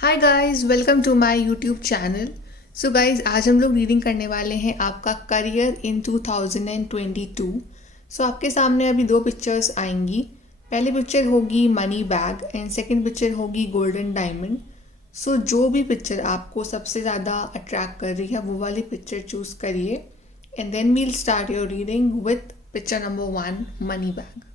Hi guys, welcome to my YouTube channel. So guys, आज हम लोग रीडिंग करने वाले हैं आपका करियर इन 2022। सो आपके सामने अभी दो पिक्चर्स आएंगी। पहली पिक्चर होगी money bag and second picture होगी गोल्डन डायमंड। सो जो भी पिक्चर आपको सबसे ज़्यादा अट्रैक्ट कर रही है वो वाली पिक्चर चूज़ करिए and then we'll start your reading with picture number 1, money bag.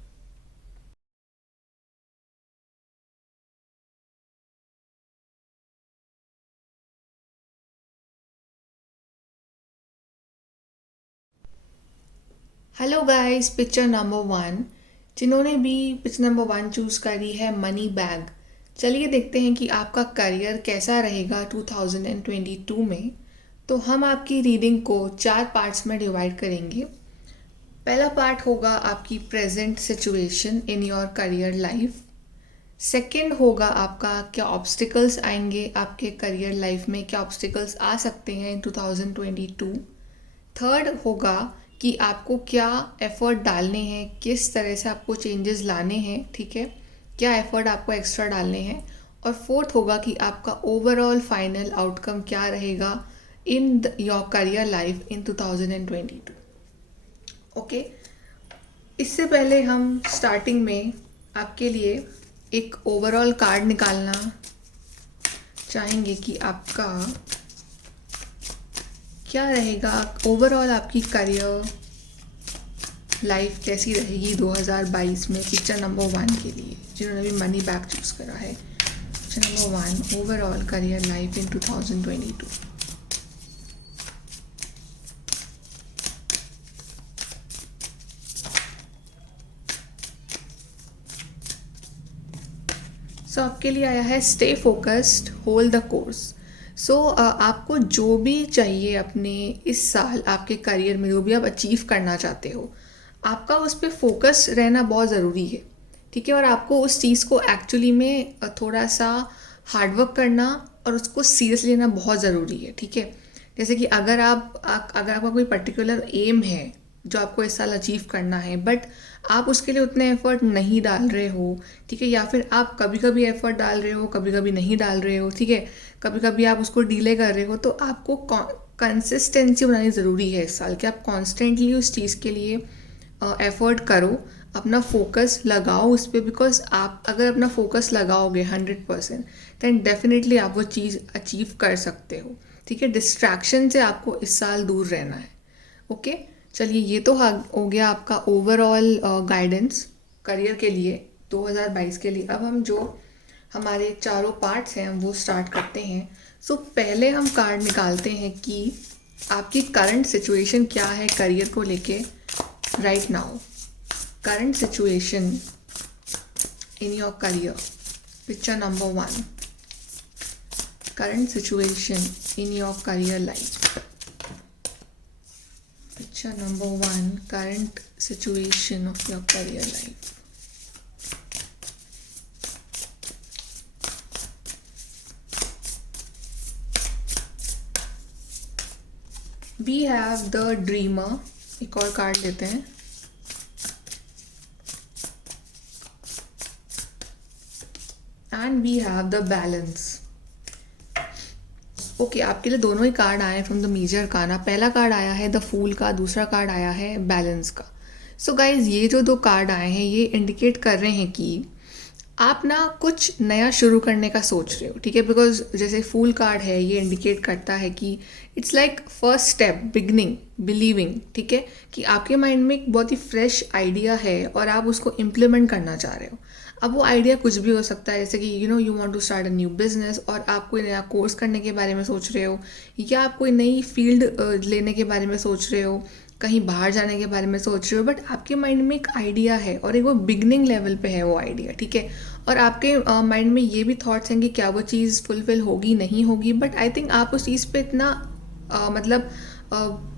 Hello guys, picture number 1। जिन्होंने भी पिक्चर नंबर 1 चूज़ करी है, मनी बैग। चलिए देखते हैं कि आपका करियर कैसा रहेगा 2022 में। तो हम आपकी रीडिंग को 4 पार्ट्स में डिवाइड करेंगे। पहला पार्ट होगा आपकी present situation in your career life. Second होगा आपका क्या ऑब्स्टिकल्स आएंगे आपके करियर लाइफ में, क्या ऑब्स्टिकल्स आ सकते हैं इन 2022। थर्ड होगा कि आपको क्या एफ़र्ट डालने हैं, किस तरह से आपको चेंजेस लाने हैं, ठीक है, क्या एफ़र्ट आपको एक्स्ट्रा डालने हैं। और फोर्थ होगा कि आपका ओवरऑल फाइनल आउटकम क्या रहेगा in your career life in 2022। Okay, इससे पहले हम स्टार्टिंग में आपके लिए एक ओवरऑल कार्ड निकालना चाहेंगे कि आपका क्या रहेगा, ओवरऑल आपकी करियर लाइफ कैसी रहेगी 2022 में पिक्चर नंबर 1 के लिए, जिन्होंने भी मनी बैग चूज़ करा है। Picture number 1, overall career life in 2022। So आपके लिए आया है stay focused, hold the course. So आपको जो भी चाहिए अपने इस साल आपके करियर में, जो भी आप अचीव करना चाहते हो, आपका उस पर फोकस रहना बहुत ज़रूरी है, ठीक है। और आपको उस चीज़ को एक्चुअली में थोड़ा सा हार्डवर्क करना और उसको सीरियस लेना बहुत ज़रूरी है, ठीक है। जैसे कि अगर आपका कोई पर्टिकुलर एम है जो आपको इस साल अचीव करना है, बट आप उसके लिए उतने एफर्ट नहीं डाल रहे हो, ठीक है, या फिर आप कभी कभी एफर्ट डाल रहे हो, कभी कभी नहीं डाल रहे हो, ठीक है, कभी कभी आप उसको डिले कर रहे हो, तो आपको कंसिस्टेंसी बनानी ज़रूरी है इस साल कि आप कॉन्स्टेंटली उस चीज़ के लिए एफर्ट करो, अपना फोकस लगाओ उस पर। बिकॉज आप अगर अपना फोकस लगाओगे 100%, दैन डेफिनेटली आप वो चीज़ अचीव कर सकते हो, ठीक है। डिस्ट्रैक्शन से आपको इस साल दूर रहना है। ओके, चलिए, ये तो हो गया आपका ओवरऑल गाइडेंस करियर के लिए 2022 के लिए। अब हम जो हमारे चारों पार्ट्स हैं वो स्टार्ट करते हैं। सो पहले हम कार्ड निकालते हैं कि आपकी करंट सिचुएशन क्या है करियर को लेके right now. Current situation in your career, picture number 1, current situation in your career life. Picture number 1, current situation of your career life. We have the dreamer, एक और कार्ड लेते हैं। And we have the balance. Okay, आपके लिए दोनों ही card आए from the major arcana. पहला card आया है द फूल का, दूसरा कार्ड आया है बैलेंस का। सो गाइज, ये जो दो कार्ड आए हैं ये इंडिकेट कर रहे हैं कि आप ना कुछ नया शुरू करने का सोच रहे हो, ठीक है। बिकॉज जैसे फूल कार्ड है, ये इंडिकेट करता है कि it's like first step, beginning, believing, ठीक है, कि आपके माइंड में एक बहुत ही फ्रेश आइडिया है और आप उसको इम्प्लीमेंट करना चाह रहे हो। अब वो आइडिया कुछ भी हो सकता है, जैसे कि you want to start a new business, और आप कोई नया कोर्स करने के बारे में सोच रहे हो, या आप कोई नई फील्ड लेने के बारे में सोच रहे हो, कहीं बाहर जाने के बारे में सोच रहे हो, बट आपके माइंड में एक आइडिया है और एक वो बिगनिंग लेवल पे है वो आइडिया, ठीक है। और आपके माइंड में ये भी थॉट्स हैं कि क्या वो चीज़ फुलफिल होगी, नहीं होगी, बट आई थिंक आप उस चीज़ पे इतना मतलब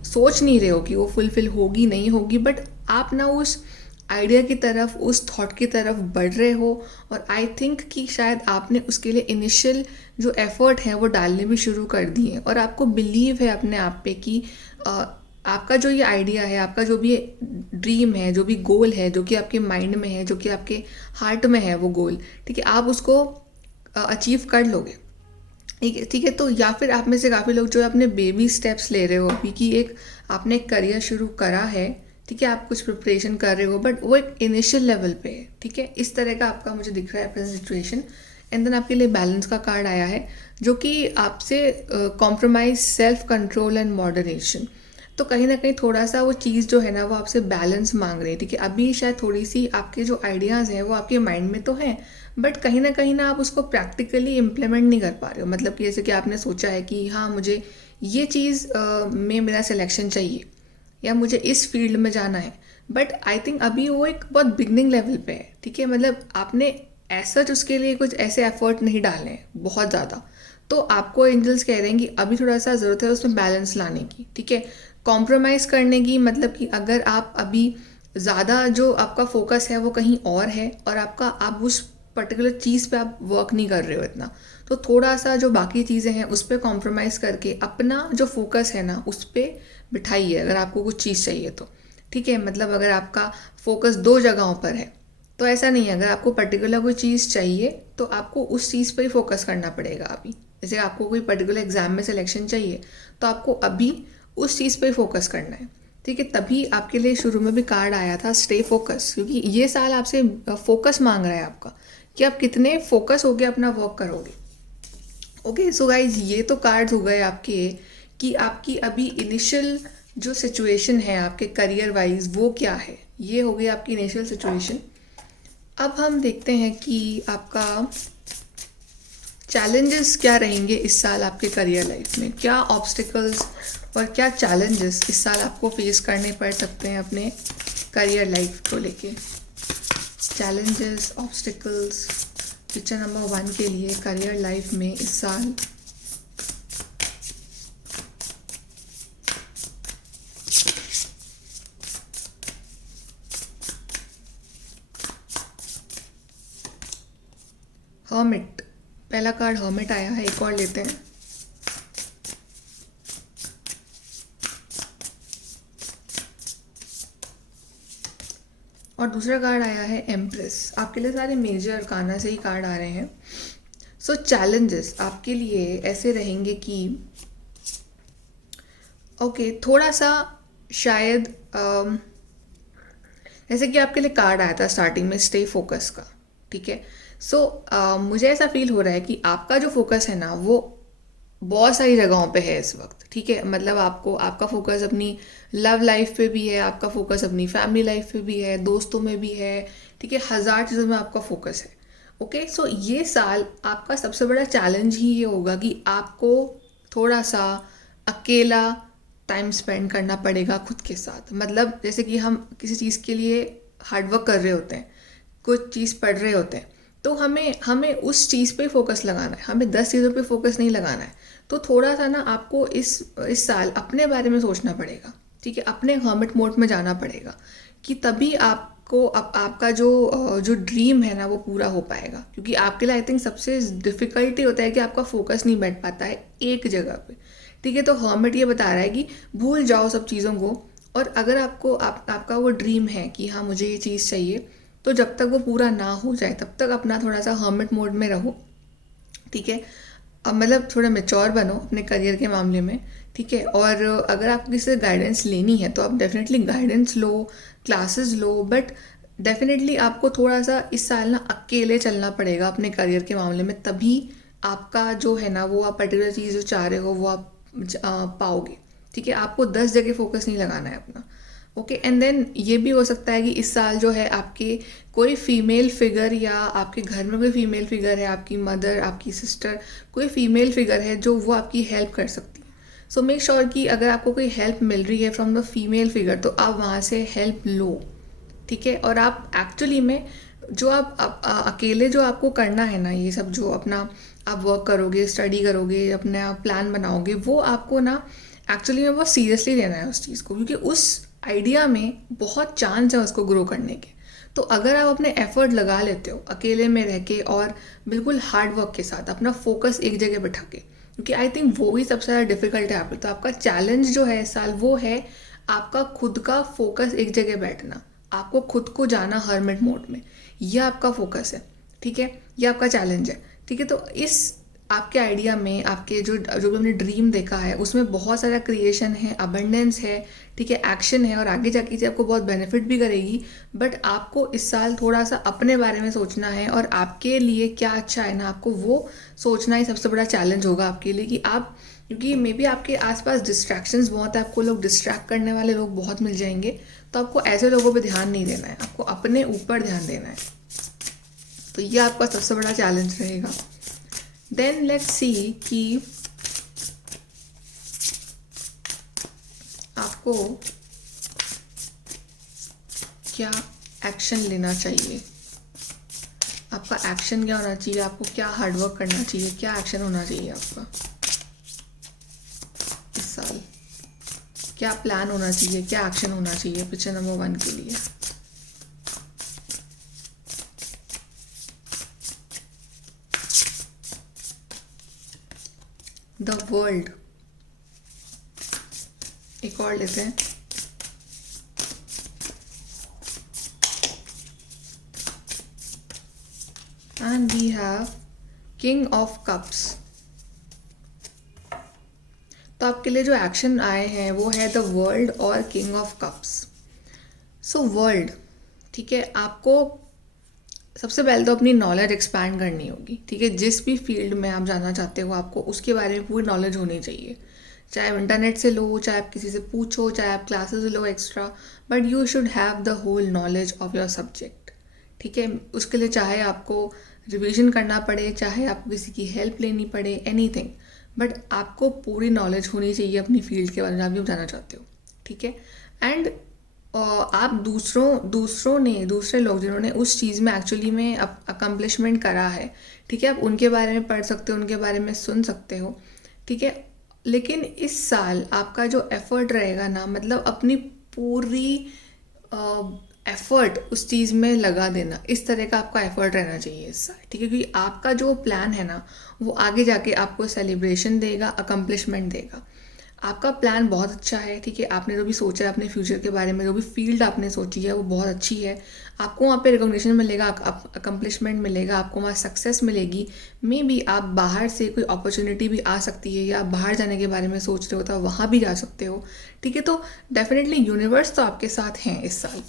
सोच नहीं रहे हो कि वो फुलफिल होगी, नहीं होगी, बट आप ना उस आइडिया की तरफ, उस थॉट की तरफ बढ़ रहे हो। और आई थिंक कि शायद आपने उसके लिए इनिशियल जो एफर्ट है वो डालने भी शुरू कर दिए, और आपको बिलीव है अपने आप पे कि आपका जो ये आइडिया है, आपका जो भी ड्रीम है, जो भी गोल है, जो कि आपके माइंड में है, जो कि आपके हार्ट में है वो गोल, ठीक है, आप उसको अचीव कर लोगे। ठीक है। तो या फिर आप में से काफ़ी लोग जो है अपने बेबी स्टेप्स ले रहे हो अभी, कि एक आपने एक करियर शुरू करा है, ठीक है, आप कुछ प्रिपरेशन कर रहे हो बट वो एक इनिशियल लेवल पे है, ठीक है। इस तरह का आपका मुझे दिख रहा है प्रेजेंट सिचुएशन। एंड देन आपके लिए बैलेंस का कार्ड आया है, जो कि आपसे compromise, self control and moderation. तो कहीं ना कहीं थोड़ा सा वो चीज़ जो है ना वो आपसे बैलेंस मांग रही है, ठीक है। अभी शायद थोड़ी सी आपके जो आइडियाज़ हैं वो आपके माइंड में तो हैं, बट कहीं ना आप उसको प्रैक्टिकली इम्प्लीमेंट नहीं कर पा रहे हो। मतलब कि जैसे कि आपने सोचा है कि हाँ मुझे ये चीज़ में मेरा सिलेक्शन चाहिए, या मुझे इस फील्ड में जाना है, बट आई थिंक अभी वो एक बहुत बिगनिंग लेवल पे है, ठीक है। मतलब आपने ऐसा उसके लिए कुछ ऐसे एफर्ट नहीं डाले हैं बहुत ज़्यादा। तो आपको एंजल्स कह रहे हैं कि अभी थोड़ा सा ज़रूरत है उसमें बैलेंस लाने की, ठीक है, कॉम्प्रोमाइज़ करने की। मतलब कि अगर आप अभी ज़्यादा जो आपका फोकस है वो कहीं और है, और आप उस पर्टिकुलर चीज़ पे आप वर्क नहीं कर रहे हो इतना, तो थोड़ा सा जो बाकी चीज़ें हैं उस पर कॉम्प्रोमाइज़ करके अपना जो फोकस है ना उस पर बिठाइए, अगर आपको कुछ चीज़ चाहिए तो, ठीक है। मतलब अगर आपका फोकस दो जगहों पर है तो ऐसा नहीं है, अगर आपको पर्टिकुलर कोई चीज़ चाहिए तो आपको उस चीज़ पर ही फोकस करना पड़ेगा अभी। जैसे आपको कोई पर्टिकुलर एग्जाम में सिलेक्शन चाहिए तो आपको अभी उस चीज़ पर ही फोकस करना है, ठीक है। तभी आपके लिए शुरू में भी कार्ड आया था स्टे फोकस, क्योंकि ये साल आपसे फोकस मांग रहा है आपका, कि आप कितने फोकस होके अपना वर्क करोगे। ओके सो गाइज, ये तो कार्ड्स हो गए आपके कि आपकी अभी इनिशियल जो सिचुएशन है आपके करियर वाइज वो क्या है। ये हो गई आपकी इनिशियल सिचुएशन। अब हम देखते हैं कि आपका चैलेंजेस क्या रहेंगे इस साल आपके करियर लाइफ में, क्या ऑब्स्टिकल्स और क्या चैलेंजेस इस साल आपको फेस करने पड़ सकते हैं अपने करियर लाइफ को लेके। चैलेंजेस, ऑब्स्टिकल्स पिक्चर नंबर 1 के लिए करियर लाइफ में इस साल। हर्मिट, पहला कार्ड हर्मिट आया है, एक और लेते हैं। और दूसरा कार्ड आया है एम्प्रेस। आपके लिए सारे मेजर अरकाना से ही कार्ड आ रहे हैं। सो चैलेंजेस आपके लिए ऐसे रहेंगे कि ओके थोड़ा सा शायद जैसे कि आपके लिए कार्ड आया था स्टार्टिंग में स्टे फोकस का, ठीक है। सो मुझे ऐसा फील हो रहा है कि आपका जो फोकस है ना वो बहुत सारी जगहों पे है इस वक्त, ठीक है। मतलब आपको आपका फोकस अपनी लव लाइफ पे भी है, आपका फोकस अपनी फैमिली लाइफ पे भी है, दोस्तों में भी है, ठीक है, 1000 चीज़ों में आपका फोकस है। ओके सो ये साल आपका सबसे बड़ा चैलेंज ही ये होगा कि आपको थोड़ा सा अकेला टाइम स्पेंड करना पड़ेगा खुद के साथ। मतलब जैसे कि हम किसी चीज़ के लिए हार्डवर्क कर रहे होते हैं, कुछ चीज़ पढ़ रहे होते हैं, तो हमें हमें उस चीज़ पे फोकस लगाना है, हमें 10 चीज़ों पे फोकस नहीं लगाना है। तो थोड़ा सा ना आपको इस साल अपने बारे में सोचना पड़ेगा, ठीक है, अपने हर्मिट मोड में जाना पड़ेगा, कि तभी आपको आपका जो ड्रीम है ना वो पूरा हो पाएगा। क्योंकि आपके लिए आई थिंक सबसे डिफ़िकल्टी होता है कि आपका फोकस नहीं बैठ पाता है एक जगह पे, ठीक है। तो हर्मिट ये बता रहा है कि भूल जाओ सब चीज़ों को, और अगर आपका वो ड्रीम है कि हाँ मुझे ये चीज़ चाहिए, तो जब तक वो पूरा ना हो जाए तब तक अपना थोड़ा सा हर्मिट मोड में रहो, ठीक है। अब मतलब थोड़ा मेच्योर बनो अपने करियर के मामले में, ठीक है। और अगर आपको किसी से गाइडेंस लेनी है तो आप definitely guidance low, classes low, but definitely आपको थोड़ा सा इस साल ना अकेले चलना पड़ेगा अपने करियर के मामले में, तभी आपका जो है ना वो आप पर्टिकुलर चीज़ जो चाह रहे हो वो आप पाओगे, ठीक है। आपको 10 जगह फोकस नहीं लगाना है अपना। ओके एंड देन ये भी हो सकता है कि इस साल जो है आपके कोई फीमेल फिगर, या आपके घर में कोई फीमेल फिगर है, आपकी मदर, आपकी सिस्टर, कोई फीमेल फिगर है जो वो आपकी हेल्प कर सकती है। सो मेक श्योर कि अगर आपको कोई हेल्प मिल रही है फ्रॉम द फीमेल फिगर तो आप वहाँ से हेल्प लो, ठीक है। और आप एक्चुअली में जो आप अकेले जो आपको करना है ना ये सब जो अपना आप वर्क करोगे, स्टडी करोगे, अपना प्लान बनाओगे, वो आपको ना एक्चुअली में बहुत सीरियसली लेना है उस चीज़ को, क्योंकि उस आइडिया में बहुत चांस है उसको ग्रो करने के। तो अगर आप अपने एफर्ट लगा लेते हो अकेले में रह के और बिल्कुल हार्ड वर्क के साथ अपना फोकस एक जगह बैठा के, क्योंकि आई थिंक वो ही सबसे ज़्यादा डिफिकल्ट है आपको। तो आपका चैलेंज जो है इस साल वो है आपका खुद का फोकस एक जगह बैठना, आपको खुद को जाना हर्मिट मोड में, यह आपका फोकस है, ठीक है, ये आपका चैलेंज है, ठीक है। तो इस आपके आइडिया में, आपके जो जो भी आपने ड्रीम देखा है उसमें बहुत सारा क्रिएशन है, अबंडेंस है, ठीक है, एक्शन है, और आगे जाके आपको बहुत बेनिफिट भी करेगी। बट आपको इस साल थोड़ा सा अपने बारे में सोचना है, और आपके लिए क्या अच्छा है ना, आपको वो सोचना ही सबसे बड़ा चैलेंज होगा आपके लिए। कि आप, क्योंकि मे बी आपके आसपास डिस्ट्रैक्शंस बहुत है, आपको लोग डिस्ट्रैक्ट करने वाले लोग बहुत मिल जाएंगे, तो आपको ऐसे लोगों पे ध्यान नहीं देना है, आपको अपने ऊपर ध्यान देना है। तो ये आपका सबसे बड़ा चैलेंज रहेगा। देन लेट्स सी कि आपको क्या एक्शन लेना चाहिए, आपका एक्शन क्या होना चाहिए, आपको क्या हार्डवर्क करना चाहिए, क्या एक्शन होना चाहिए आपका इस साल, क्या प्लान होना चाहिए, क्या एक्शन होना चाहिए पिक्चर नंबर 1 के लिए। द वर्ल्ड, एक और लेते हैं। And we have king of cups. तो आपके लिए जो एक्शन आए हैं वो है द वर्ल्ड और king of cups. So world, ठीक है, आपको सबसे पहले तो अपनी नॉलेज एक्सपैंड करनी होगी, ठीक है। जिस भी फील्ड में आप जाना चाहते हो आपको उसके बारे में पूरी नॉलेज होनी चाहिए, चाहे आप इंटरनेट से लो, चाहे आप किसी से पूछो, चाहे आप क्लासेस लो extra, but you should have the whole knowledge of your subject, ठीक है। उसके लिए चाहे आपको रिवीजन करना पड़े, चाहे आपको किसी की हेल्प लेनी पड़े, एनीथिंग, बट आपको पूरी नॉलेज होनी चाहिए अपनी फील्ड के बारे में, आप जो जाना चाहते हो, ठीक है। एंड आप दूसरे लोग जिन्होंने उस चीज़ में एक्चुअली में अकम्पलिशमेंट करा है, ठीक है, आप उनके बारे में पढ़ सकते हो, उनके बारे में सुन सकते हो, ठीक है। लेकिन इस साल आपका जो एफर्ट रहेगा ना, मतलब अपनी पूरी एफर्ट उस चीज़ में लगा देना, इस तरह का आपका एफर्ट रहना चाहिए इस साल, ठीक है। क्योंकि आपका जो प्लान है ना वो आगे जाके आपको सेलिब्रेशन देगा, अकम्पलिशमेंट देगा। आपका प्लान बहुत अच्छा है, ठीक है, आपने जो भी सोचा है अपने फ्यूचर के बारे में, जो भी फील्ड आपने सोची है वो बहुत अच्छी है, आपको वहाँ पे रिकॉग्निशन मिलेगा, अकम्पलिशमेंट मिलेगा, आपको वहाँ सक्सेस मिलेगी। मे बी आप बाहर से कोई अपॉर्चुनिटी भी आ सकती है, या आप बाहर जाने के बारे में सोच रहे हो तो वहाँ भी जा सकते हो, ठीक है। तो डेफिनेटली यूनिवर्स तो आपके साथ हैं इस साल।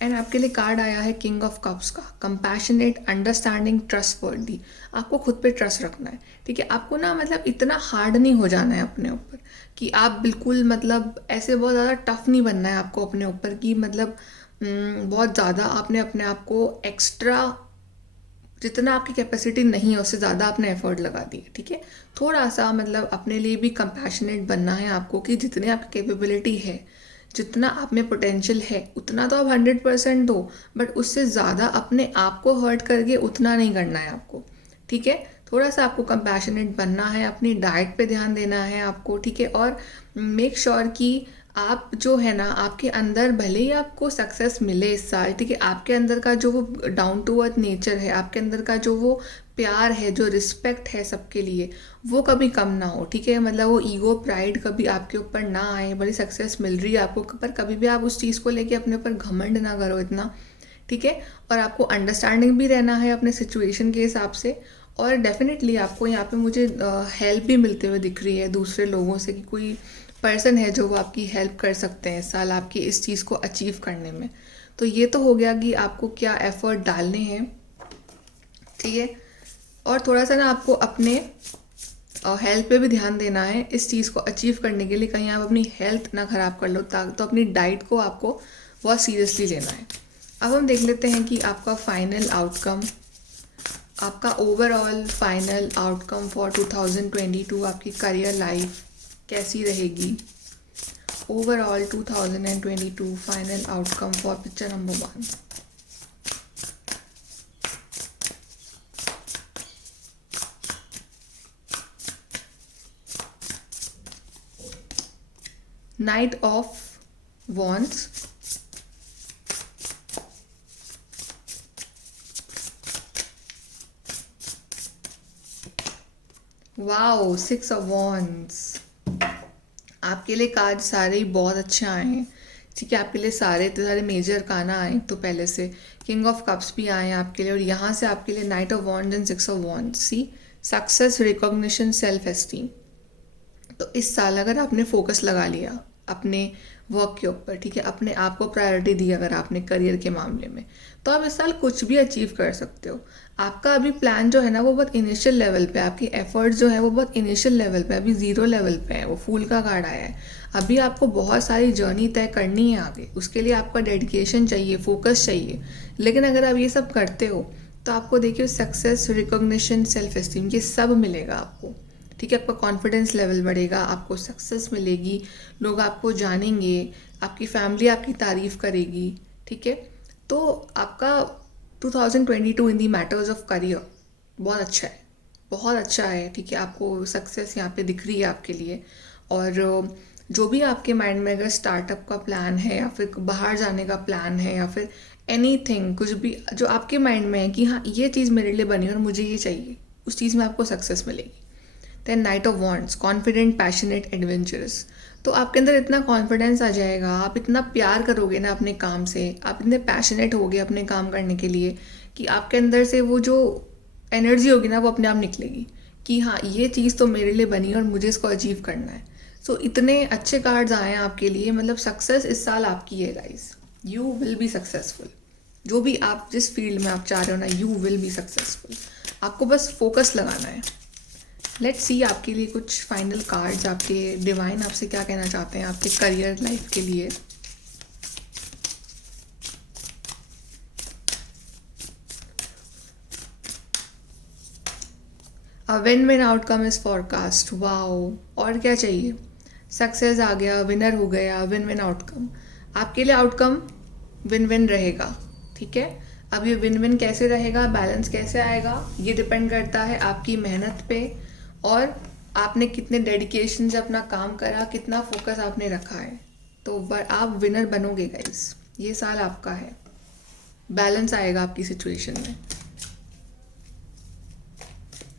एंड आपके लिए कार्ड आया है किंग ऑफ कप्स का, कंपैशनेट, अंडरस्टैंडिंग, ट्रस्टवर्दी। आपको खुद पे ट्रस्ट रखना है, ठीक है। आपको ना मतलब इतना हार्ड नहीं हो जाना है अपने ऊपर कि आप बिल्कुल मतलब ऐसे बहुत ज़्यादा टफ नहीं बनना है आपको अपने ऊपर, कि मतलब बहुत ज़्यादा आपने अपने आप को एक्स्ट्रा, जितना आपकी कैपेसिटी नहीं है उससे ज़्यादा आपने एफर्ट लगा दिया, ठीक है। थोड़ा सा मतलब अपने लिए भी कंपैशनेट बनना है आपको, कि जितनी आपकी कैपेबिलिटी है, जितना आप में पोटेंशियल है उतना तो आप 100% दो, बट उससे ज़्यादा अपने आप को हर्ट करके उतना नहीं करना है आपको, ठीक है। थोड़ा सा आपको कंपैशनेट बनना है, अपनी डाइट पे ध्यान देना है आपको, ठीक है। और मेक श्योर कि आप जो है ना, आपके अंदर भले ही आपको सक्सेस मिले इस साल, ठीक है, आपके अंदर का जो वो डाउन टू अर्थ नेचर है, आपके अंदर का जो वो प्यार है, जो रिस्पेक्ट है सबके लिए, वो कभी कम ना हो, ठीक है। मतलब वो ईगो, प्राइड कभी आपके ऊपर ना आए। बड़ी सक्सेस मिल रही है आपको, पर कभी भी आप उस चीज़ को लेके अपने ऊपर घमंड ना करो इतना, ठीक है। और आपको अंडरस्टैंडिंग भी रहना है अपने सिचुएशन के हिसाब से। और डेफिनेटली आपको यहाँ पे मुझे हेल्प भी मिलते हुए दिख रही है दूसरे लोगों से, कि कोई पर्सन है जो वो आपकी हेल्प कर सकते हैं इस साल आपकी इस चीज़ को अचीव करने में। तो ये तो हो गया कि आपको क्या एफर्ट डालने हैं, ठीक है। और थोड़ा सा ना आपको अपने हेल्थ पे भी ध्यान देना है इस चीज़ को अचीव करने के लिए, कहीं आप अपनी हेल्थ ना ख़राब कर लो, तो अपनी डाइट को आपको बहुत सीरियसली लेना है। अब हम देख लेते हैं कि आपका फाइनल आउटकम, आपका ओवरऑल फाइनल आउटकम फॉर 2022, आपकी करियर लाइफ कैसी रहेगी। Overall 2022 final outcome for picture number 1। Knight of Wands, wow, 6 of Wands। आपके लिए कार्ड सारे ही बहुत अच्छे आए हैं, ठीक है। आपके लिए सारे इतने सारे मेजर काना आए, तो पहले से किंग ऑफ कप्स भी आए हैं आपके लिए, और यहाँ से आपके लिए knight of wands and 6 of Wands। See success, recognition, self esteem. तो इस साल अगर आपने फोकस लगा लिया अपने वर्क के ऊपर, ठीक है, अपने आप को प्रायोरिटी दी अगर आपने करियर के मामले में, तो आप इस साल कुछ भी अचीव कर सकते हो। आपका अभी प्लान जो है ना वो बहुत इनिशियल लेवल पे, आपकी एफर्ट्स जो है वो बहुत इनिशियल लेवल पे, अभी ज़ीरो लेवल पे है, वो फूल का कार्ड आया है। अभी आपको बहुत सारी जर्नी तय करनी है आगे, उसके लिए आपका डेडिकेशन चाहिए, फोकस चाहिए। लेकिन अगर आप ये सब करते हो तो आपको देखिए सक्सेस, रिकॉग्निशन, सेल्फ एस्टीम ये सब मिलेगा आपको, ठीक है। आपका कॉन्फिडेंस लेवल बढ़ेगा, आपको सक्सेस मिलेगी, लोग आपको जानेंगे, आपकी फैमिली आपकी तारीफ़ करेगी, ठीक है। तो आपका 2022 इन दी मैटर्स ऑफ करियर बहुत अच्छा है, बहुत अच्छा है, ठीक है। आपको सक्सेस यहाँ पे दिख रही है आपके लिए। और जो भी आपके माइंड में अगर स्टार्टअप का प्लान है या फिर बाहर जाने का प्लान है या फिर एनीथिंग, कुछ भी जो आपके माइंड में है कि हाँ ये चीज़ मेरे लिए बनी और मुझे ये चाहिए, उस चीज़ में आपको सक्सेस मिलेगी। Then knight of wands, confident, passionate, adventurous. तो आपके अंदर इतना कॉन्फिडेंस आ जाएगा, आप इतना प्यार करोगे ना अपने काम से, आप इतने पैशनेट होगे अपने काम करने के लिए कि आपके अंदर से वो जो एनर्जी होगी ना वो अपने आप निकलेगी कि हाँ ये चीज़ तो मेरे लिए बनी और मुझे इसको अचीव करना है। सो इतने अच्छे कार्ड्स आए हैं आपके लिए, मतलब सक्सेस इस साल आपकी है guys. You will be successful. जो भी आप जिस फील्ड में आप चाह रहे हो ना, यू विल बी सक्सेसफुल। आपको बस फोकस लगाना है। लेट्स सी आपके लिए कुछ फाइनल कार्ड्स, आपके डिवाइन आपसे क्या कहना चाहते हैं आपके करियर लाइफ के लिए। A win win outcome is forecast. Wow, और क्या चाहिए? सक्सेस आ गया, विनर हो गया, विन विन आउटकम। आपके लिए आउटकम विन विन रहेगा, ठीक है। अब ये विन विन कैसे रहेगा, बैलेंस कैसे आएगा, ये डिपेंड करता है आपकी मेहनत पे और आपने कितने डेडिकेशन से अपना काम करा, कितना फोकस आपने रखा है। तो आप विनर बनोगे गाइस, ये साल आपका है। बैलेंस आएगा आपकी सिचुएशन में।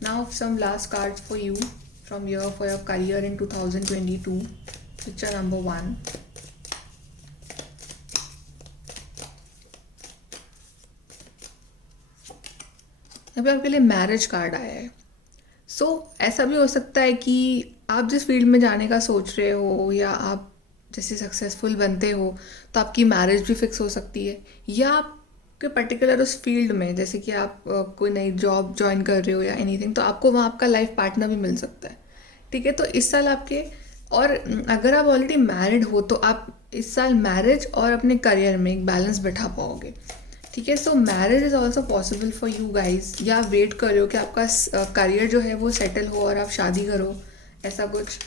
Now some last cards for you from for your career in 2022। Picture number 1। अभी आपके लिए मैरिज कार्ड आया है। सो ऐसा भी हो सकता है कि आप जिस फील्ड में जाने का सोच रहे हो या आप जैसे सक्सेसफुल बनते हो तो आपकी मैरिज भी फिक्स हो सकती है, या आपके पर्टिकुलर उस फील्ड में जैसे कि आप कोई नई जॉब ज्वाइन कर रहे हो या एनीथिंग, तो आपको वहाँ आपका लाइफ पार्टनर भी मिल सकता है, ठीक है। तो इस साल आपके, और अगर आप ऑलरेडी मैरिड हो तो आप इस साल मैरिज और अपने करियर में एक बैलेंस बैठा पाओगे, ठीक है। सो marriage is also possible for you guys. या आप वेट कर रहे हो कि आपका करियर जो है वो सेटल हो और आप शादी करो, ऐसा कुछ।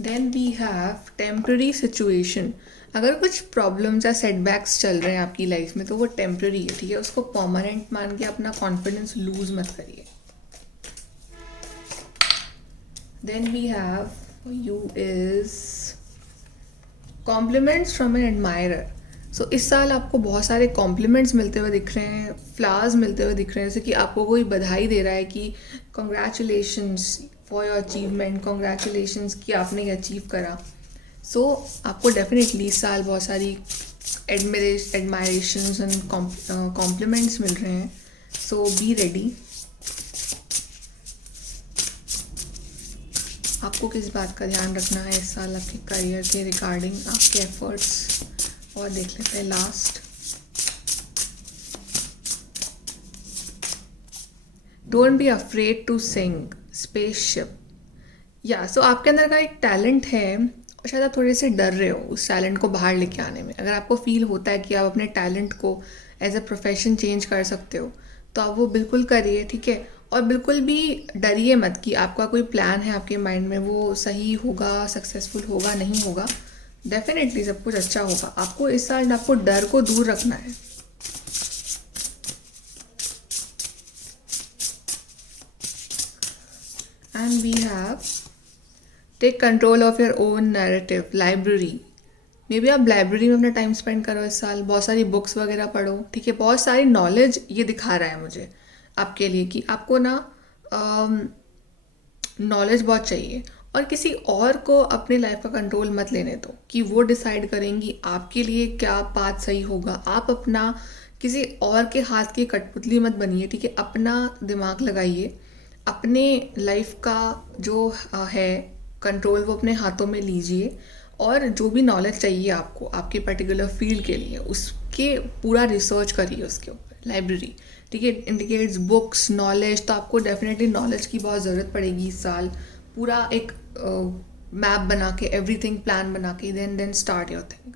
Then we have temporary situation. अगर कुछ प्रॉब्लम्स या सेटबैक्स चल रहे हैं आपकी लाइफ में तो वो टेम्प्रेरी है, ठीक है। उसको परमानेंट मान के अपना कॉन्फिडेंस लूज मत करिए। Then we have you is compliments from an admirer. So इस साल आपको बहुत सारे कॉम्प्लीमेंट्स मिलते हुए दिख रहे हैं, फ्लावर्स मिलते हुए दिख रहे हैं, जैसे कि आपको कोई बधाई दे रहा है कि congratulations for your achievement, congratulations कि आपने ये अचीव करा। सो आपको डेफिनेटली इस साल बहुत सारी एडमायरेशंस एंड कॉम्प्लीमेंट्स मिल रहे हैं। सो बी रेडी। आपको किस बात का ध्यान रखना है इस साल आपके करियर के रिगार्डिंग, आपके एफर्ट्स, और देख लेते हैं last. Don't be afraid to sing, spaceship. या सो आपके अंदर का एक टैलेंट है और शायद आप थोड़े से डर रहे हो उस टैलेंट को बाहर लेके आने में। अगर आपको फील होता है कि आप अपने टैलेंट को एज अ प्रोफेशन चेंज कर सकते हो तो आप वो बिल्कुल करिए, ठीक है। और बिल्कुल भी डरिए मत कि आपका कोई प्लान है आपके माइंड में वो सही होगा, सक्सेसफुल होगा, नहीं होगा। डेफिनेटली सब कुछ अच्छा होगा। आपको इस साल आपको डर को दूर रखना है। And we have take control of your own narrative, library. Maybe आप लाइब्रेरी में अपना टाइम स्पेंड करो इस साल, बहुत सारी बुक्स वगैरह पढ़ो, ठीक है। बहुत सारी नॉलेज ये दिखा रहा है मुझे आपके लिए कि आपको ना नॉलेज बहुत चाहिए। और किसी और को अपनी लाइफ का कंट्रोल मत लेने दो कि वो डिसाइड करेंगी आपके लिए क्या पाथ सही होगा। आप अपना किसी और के हाथ की कठपुतली मत बनिए, ठीक है। अपना दिमाग लगाइए, अपने लाइफ का जो है कंट्रोल वो अपने हाथों में लीजिए, और जो भी नॉलेज चाहिए आपको आपके पर्टिकुलर फील्ड के लिए उसके पूरा रिसर्च करिए उसके ऊपर। लाइब्रेरी, ठीक है, इंडिकेट्स बुक्स नॉलेज, तो आपको डेफिनेटली नॉलेज की बहुत ज़रूरत पड़ेगी इस साल। पूरा एक मैप बना के, एवरीथिंग प्लान बना के, then start your thing.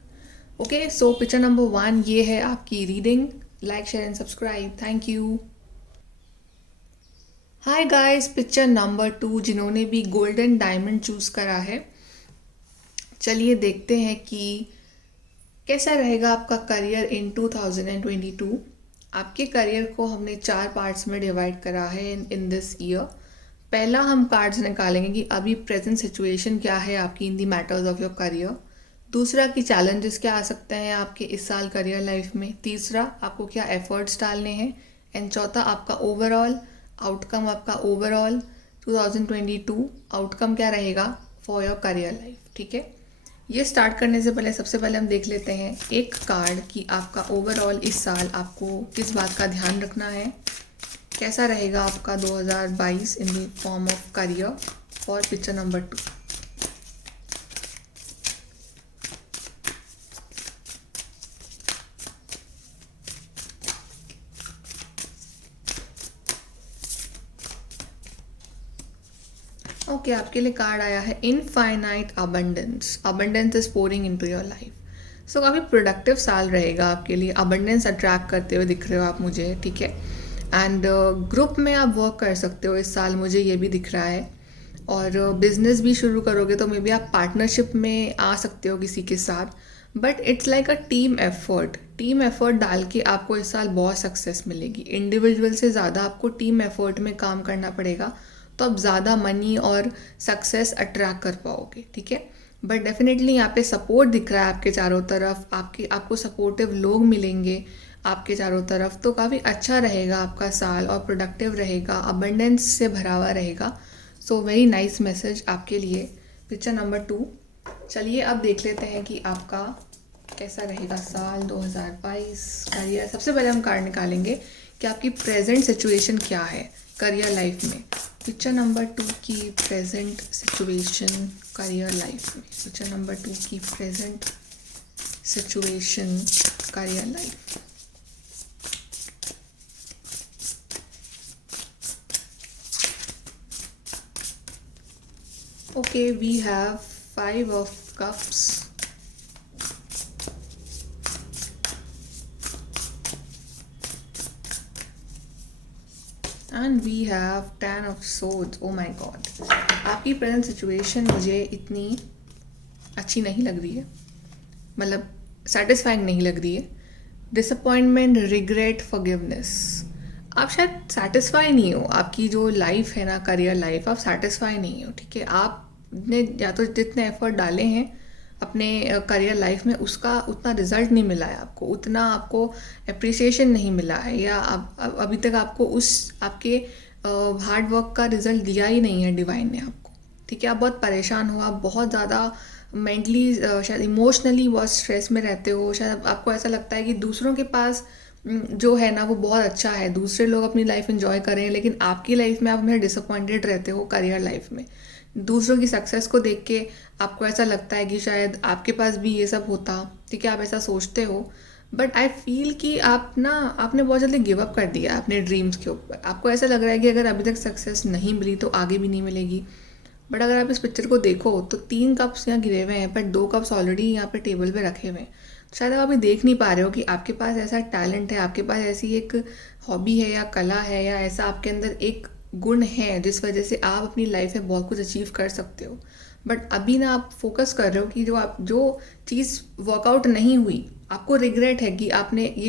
Okay, so picture number 1 ये है आपकी reading. Like share and subscribe, thank you. Hi guys, picture number 2 जिन्होंने भी गोल्डन डायमंड चूज़ करा है, चलिए देखते हैं कि कैसा रहेगा आपका करियर इन 2022। आपके करियर को हमने 4 पार्ट्स में डिवाइड करा है इन दिस ईयर। पहला हम कार्ड्स निकालेंगे कि अभी प्रेजेंट सिचुएशन क्या है आपकी इन दी मैटर्स ऑफ योर करियर। दूसरा कि चैलेंजेस क्या आ सकते हैं आपके इस साल करियर लाइफ में। तीसरा आपको क्या एफर्ट्स डालने हैं। एंड चौथा आपका ओवरऑल आउटकम, आपका ओवरऑल 2022 आउटकम क्या रहेगा फॉर योर करियर लाइफ, ठीक है। ये स्टार्ट करने से पहले सबसे पहले हम देख लेते हैं एक कार्ड कि आपका ओवरऑल इस साल आपको किस बात का ध्यान रखना है, कैसा रहेगा आपका 2022 in the form of career for picture number 2। Okay, आपके लिए कार्ड आया है infinite abundance. Abundance is pouring into your life. So काफ़ी प्रोडक्टिव साल रहेगा आपके लिए। अबंडेंस अट्रैक्ट करते हुए दिख रहे हो आप मुझे, ठीक है। एंड ग्रुप में आप वर्क कर सकते हो इस साल, मुझे ये भी दिख रहा है। और बिजनेस भी शुरू करोगे तो मे बी आप पार्टनरशिप में आ सकते हो किसी के साथ, but it's like a team effort. Team effort डाल के आपको इस साल बहुत सक्सेस मिलेगी। इंडिविजुअल से ज़्यादा आपको टीम एफर्ट में काम करना पड़ेगा, तो आप ज़्यादा मनी और सक्सेस अट्रैक्ट कर पाओगे, ठीक है। बट डेफिनेटली यहाँ पे सपोर्ट दिख रहा है आपके चारों तरफ, आपको सपोर्टिव लोग मिलेंगे आपके चारों तरफ, तो काफ़ी अच्छा रहेगा आपका साल और प्रोडक्टिव रहेगा, अबंडेंस से भरा हुआ रहेगा। सो वेरी नाइस मैसेज आपके लिए पिक्चर नंबर 2। चलिए अब देख लेते हैं कि आपका कैसा रहेगा साल 2022 करियर। सबसे पहले हम कार्ड निकालेंगे कि आपकी प्रेजेंट सिचुएशन क्या है करियर लाइफ में। पिक्चर नंबर 2 की प्रेजेंट सिचुएशन करियर लाइफ में। पिक्चर नंबर 2 की present situation career life. Okay, we have 5 of cups, and we have 10 of swords. Oh my god, आपकी प्रेजेंट सिचुएशन मुझे इतनी अच्छी नहीं लग रही है, मतलब सेटिस्फाइंग नहीं लग रही है। Disappointment, regret, forgiveness. आप शायद सेटिस्फाई नहीं हो, आपकी जो लाइफ है ना करियर लाइफ, आप सेटिस्फाई नहीं हो, ठीक है। आपने या तो जितने एफर्ट डाले हैं अपने करियर लाइफ में उसका उतना रिजल्ट नहीं मिला है आपको, उतना आपको अप्रिसिएशन नहीं मिला है, या अभी तक आपको उस आपके हार्ड वर्क का रिजल्ट दिया ही नहीं है डिवाइन ने आपको, ठीक है। आप बहुत परेशान हो, आप बहुत ज़्यादा मेंटली शायद इमोशनली बहुत स्ट्रेस में रहते हो। शायद आपको ऐसा लगता है कि दूसरों के पास जो है ना वो बहुत अच्छा है, दूसरे लोग अपनी लाइफ एंजॉय कर रहे हैं, लेकिन आपकी लाइफ में आप हमेशा डिसअपॉइंटेड रहते हो करियर लाइफ में। दूसरों की सक्सेस को देख के आपको ऐसा लगता है कि शायद आपके पास भी ये सब होता, ठीक है, आप ऐसा सोचते हो। बट आई फील कि आपने बहुत जल्दी गिव अप कर दिया अपने ड्रीम्स के ऊपर। आपको ऐसा लग रहा है कि अगर अभी तक सक्सेस नहीं मिली तो आगे भी नहीं मिलेगी। बट अगर आप इस पिक्चर को देखो तो 3 कप्स यहाँ गिरे हुए हैं, बट 2 कप्स ऑलरेडी यहाँ पे टेबल पे रखे हुए हैं। शायद आप अभी देख नहीं पा रहे हो कि आपके पास ऐसा टैलेंट है, आपके पास ऐसी एक हॉबी है या कला है, या ऐसा आपके अंदर एक गुण है जिस वजह से आप अपनी लाइफ में बहुत कुछ अचीव कर सकते हो। बट अभी ना आप फोकस कर रहे हो कि जो चीज़ वर्कआउट नहीं हुई, आपको रिग्रेट है कि आपने ये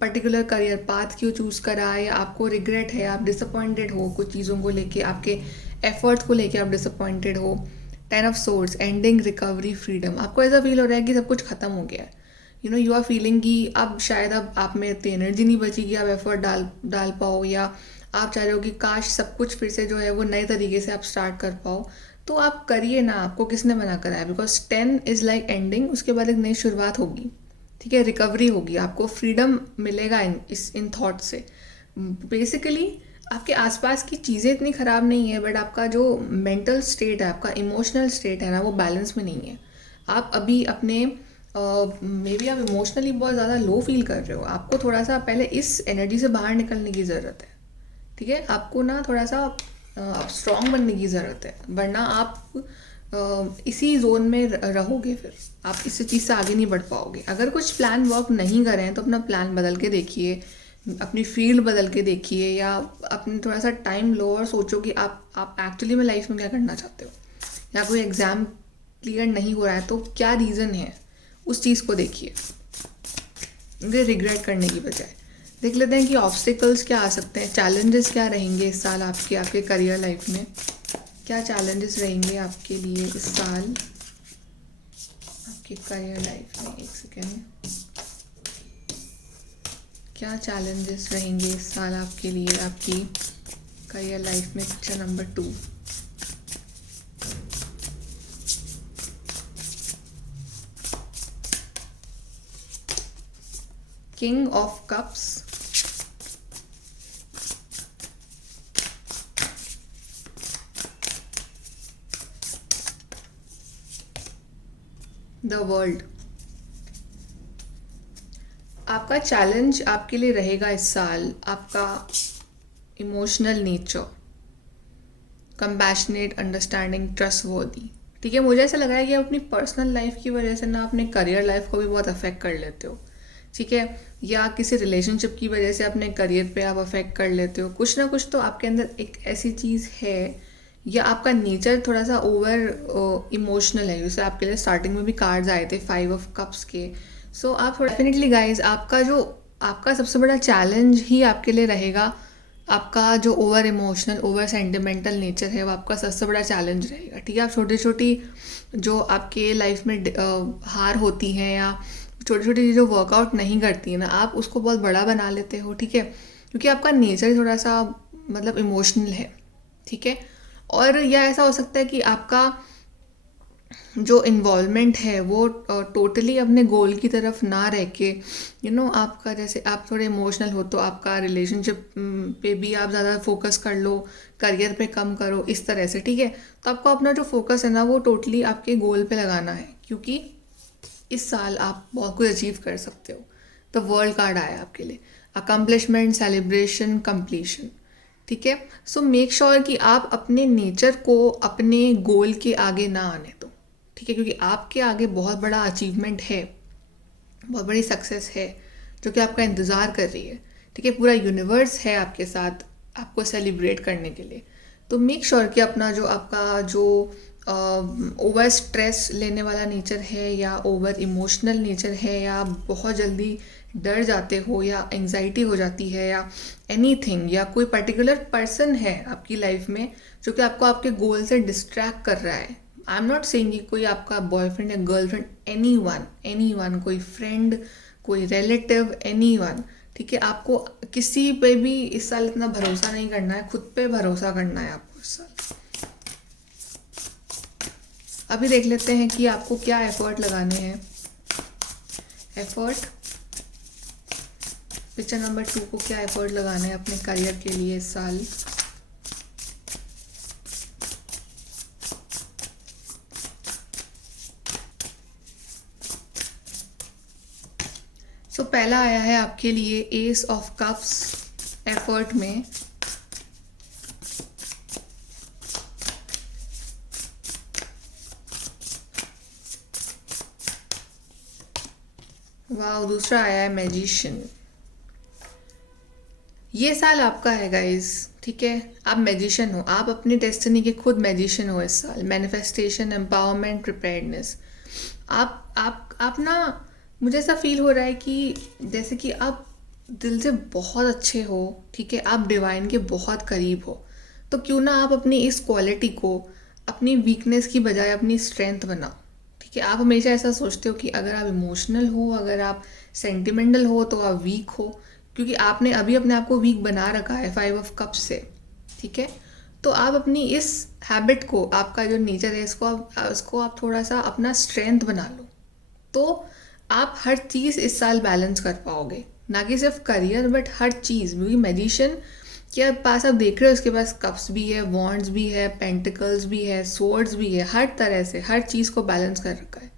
पर्टिकुलर करियर पाथ क्यों चूज़ करा, या आपको रिग्रेट है, आप डिसअपॉइंटेड हो कुछ चीज़ों को लेके, आपके एफर्ट्स को लेके आप डिसअपॉइंटेड हो। 10 of swords, ending, recovery, freedom. आपको ऐसा फील हो रहा है कि सब कुछ खत्म हो गया है। यू आर फीलिंग कि अब शायद अब आप में इतनी एनर्जी नहीं बची कि आप एफर्ट डाल पाओ, या आप चाह रहे हो कि काश सब कुछ फिर से जो है वो नए तरीके से आप स्टार्ट कर पाओ। तो आप करिए ना, आपको किसने मना करा है, बिकॉज 10 इज़ लाइक एंडिंग, उसके बाद एक नई शुरुआत होगी, ठीक है, रिकवरी होगी, आपको फ्रीडम मिलेगा इन थॉट से। बेसिकली आपके आसपास की चीज़ें इतनी ख़राब नहीं है, बट आपका जो मेंटल स्टेट है, आपका इमोशनल स्टेट है ना, वो बैलेंस में नहीं है। आप अभी अपने मे बी आप इमोशनली बहुत ज़्यादा लो फील कर रहे हो, आपको थोड़ा सा पहले इस एनर्जी से बाहर निकलने की ज़रूरत है। ठीक है, आपको ना थोड़ा सा आप स्ट्रॉन्ग बनने की ज़रूरत है, वरना आप इसी जोन में रहोगे, फिर आप इस चीज़ से आगे नहीं बढ़ पाओगे। अगर कुछ प्लान वर्क नहीं कर रहे हैं तो अपना प्लान बदल के देखिए, अपनी फील्ड बदल के देखिए, या अपने थोड़ा सा टाइम लो और सोचो कि आप एक्चुअली में लाइफ में क्या करना चाहते हो। या कोई एग्ज़ाम क्लियर नहीं हो रहा है तो क्या रीज़न है, उस चीज़ को देखिए, रिग्रेट करने की बजाय। देख लेते हैं कि ऑब्स्टिकल्स क्या आ सकते हैं, चैलेंजेस क्या रहेंगे इस साल आपके करियर लाइफ में। क्या चैलेंजेस रहेंगे आपके लिए इस साल आपके करियर लाइफ में। एक सेकेंड, क्या चैलेंजेस रहेंगे इस साल आपके लिए आपकी करियर लाइफ में। Picture number 2, king of cups, the world. आपका चैलेंज आपके लिए रहेगा इस साल आपका emotional nature, compassionate, understanding, trustworthy. ठीक है, मुझे ऐसा लग रहा है कि आप अपनी पर्सनल लाइफ की वजह से ना अपने करियर लाइफ को भी बहुत अफेक्ट कर लेते हो। ठीक है, या किसी रिलेशनशिप की वजह से अपने करियर पे आप अफेक्ट कर लेते हो। कुछ ना कुछ तो आपके अंदर एक ऐसी चीज़ है, या आपका नेचर थोड़ा सा ओवर इमोशनल है। जैसे आपके लिए स्टार्टिंग में भी कार्ड्स आए थे 5 ऑफ कप्स के। सो आप डेफिनेटली गाइज, आपका सबसे बड़ा चैलेंज ही आपके लिए रहेगा, आपका जो over emotional, over sentimental nature है, वो आपका सबसे बड़ा चैलेंज रहेगा। ठीक है, आप छोटी छोटी जो आपके लाइफ में हार होती हैं, या छोटी छोटी चीज़ें जो वर्कआउट नहीं करती है ना, आप उसको बहुत बड़ा बना लेते हो। ठीक है, क्योंकि आपका नेचर थोड़ा सा मतलब इमोशनल है। ठीक है, और या ऐसा हो सकता है कि आपका जो इन्वॉल्वमेंट है वो टोटली अपने गोल की तरफ ना रह के, आपका जैसे आप थोड़े इमोशनल हो तो आपका रिलेशनशिप पे भी आप ज़्यादा फोकस कर लो, करियर पे कम करो, इस तरह से। ठीक है, तो आपको अपना जो फोकस है ना वो टोटली आपके गोल पे लगाना है, क्योंकि इस साल आप बहुत कुछ अचीव कर सकते हो। तो वर्ल्ड कार्ड आया आपके लिए, अकम्पलिशमेंट, सेलिब्रेशन, कंप्लीशन। ठीक है, सो मेक श्योर कि आप अपने नेचर को अपने गोल के आगे ना आने दो। ठीक है, क्योंकि आपके आगे बहुत बड़ा अचीवमेंट है, बहुत बड़ी सक्सेस है जो कि आपका इंतज़ार कर रही है। ठीक है, पूरा यूनिवर्स है आपके साथ आपको सेलिब्रेट करने के लिए। तो मेक श्योर कि अपना जो आपका जो ओवर स्ट्रेस लेने वाला नेचर है, या ओवर इमोशनल नेचर है, या बहुत जल्दी डर जाते हो, या एंजाइटी हो जाती है, या एनीथिंग, या कोई पर्टिकुलर पर्सन है आपकी लाइफ में जो कि आपको आपके गोल से डिस्ट्रैक्ट कर रहा है। आई एम नॉट सेइंग कि कोई आपका बॉयफ्रेंड या गर्लफ्रेंड, एनी वन, कोई फ्रेंड, कोई रिलेटिव, एनी वन। ठीक है, आपको किसी पे भी इस साल इतना भरोसा नहीं करना है, खुद पे भरोसा करना है आपको इस साल। अभी देख लेते हैं कि आपको क्या एफर्ट लगाने हैं। एफर्ट, पिक्चर नंबर 2 को क्या एफर्ट लगाना है अपने करियर के लिए इस साल। सो पहला आया है आपके लिए एस ऑफ कप्स एफर्ट में। वाह, दूसरा आया है मैजिशियन। ये साल आपका है गाइस। ठीक है, आप मैजिशियन हो, आप अपनी डेस्टिनी के खुद मैजिशियन हो इस साल। Manifestation, empowerment, preparedness. आप ना, मुझे ऐसा फील हो रहा है कि जैसे कि आप दिल से बहुत अच्छे हो। ठीक है, आप डिवाइन के बहुत करीब हो, तो क्यों ना आप अपनी इस क्वालिटी को अपनी वीकनेस की बजाय अपनी स्ट्रेंथ बनाओ। ठीक है, आप हमेशा ऐसा सोचते हो कि अगर आप इमोशनल हो, अगर आप सेंटिमेंटल हो तो आप वीक हो, क्योंकि आपने अभी अपने आप को वीक बना रखा है 5 ऑफ कप्स से। ठीक है, तो आप अपनी इस हैबिट को, आपका जो नेचर है, इसको आप थोड़ा सा अपना स्ट्रेंथ बना लो, तो आप हर चीज़ इस साल बैलेंस कर पाओगे, ना कि सिर्फ करियर बट हर चीज़। क्योंकि मैजिशियन के पास आप देख रहे हो उसके पास कप्स भी है, वॉन्ड्स भी है, पेंटिकल्स भी है, सोर्ड्स भी है, हर तरह से हर चीज़ को बैलेंस कर रखा है।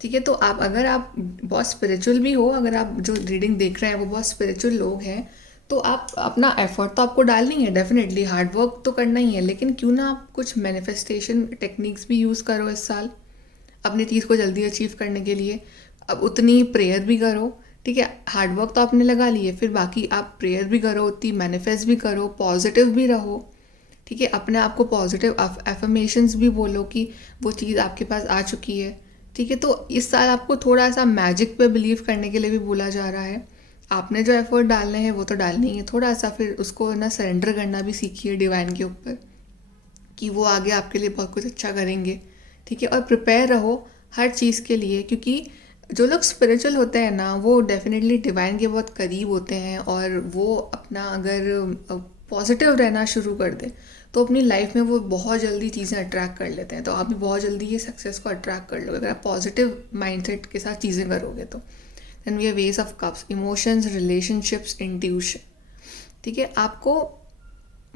ठीक है, तो आप अगर आप बहुत स्पिरिचुअल भी हो, अगर आप जो रीडिंग देख रहे हैं वो बहुत स्पिरिचुअल लोग हैं, तो आप अपना एफर्ट तो आपको डालनी है, डेफिनेटली हार्ड वर्क तो करना ही है, लेकिन क्यों ना आप कुछ मैनिफेस्टेशन टेक्निक्स भी यूज़ करो इस साल अपनी चीज़ को जल्दी अचीव करने के लिए। अब उतनी प्रेयर भी करो, ठीक है, हार्ड वर्क तो आपने लगा लिए, फिर बाकी आप प्रेयर भी करो, उतनी मैनिफेस्ट भी करो, पॉजिटिव भी रहो। ठीक है, अपने आप को पॉजिटिव एफर्मेशंस भी बोलो कि वो चीज़ आपके पास आ चुकी है। ठीक है, तो इस साल आपको थोड़ा सा मैजिक पे बिलीव करने के लिए भी बोला जा रहा है। आपने जो एफर्ट डालने हैं वो तो डालने ही है, थोड़ा सा फिर उसको ना सरेंडर करना भी सीखिए डिवाइन के ऊपर कि वो आगे आपके लिए बहुत कुछ अच्छा करेंगे। ठीक है, और प्रिपेयर रहो हर चीज़ के लिए, क्योंकि जो लोग स्पिरिचुअल होते हैं ना वो डेफिनेटली डिवाइन के बहुत करीब होते हैं, और वो अपना अगर पॉजिटिव रहना शुरू कर दें तो अपनी लाइफ में वो बहुत जल्दी चीज़ें अट्रैक्ट कर लेते हैं। तो आप भी बहुत जल्दी ये सक्सेस को अट्रैक्ट कर लोगे अगर आप पॉजिटिव माइंडसेट के साथ चीज़ें करोगे तो। Then we are wedge of cups, emotions, relationships, intuition. ठीक है, आपको